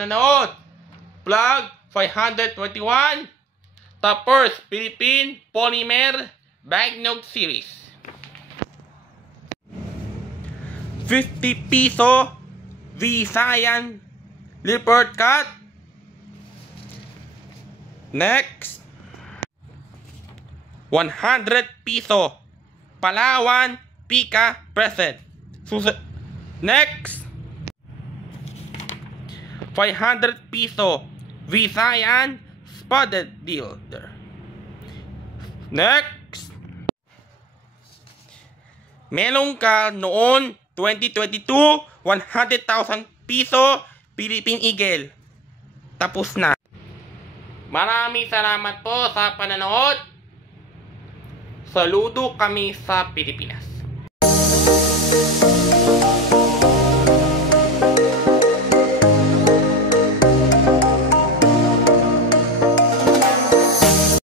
pananood. Vlog 521. Tapos Philippine Polymer Banknote Series. 50 piso Visayan Leopard Cut. Next, 100 piso Palawan Pika Present. Next, 500 piso Visayan Spotted Dealer. Next, meron ka noon 2022 100,000 piso Philippine Eagle. Tapos na. Maraming salamat po sa pananood. Saludo kami sa Pilipinas.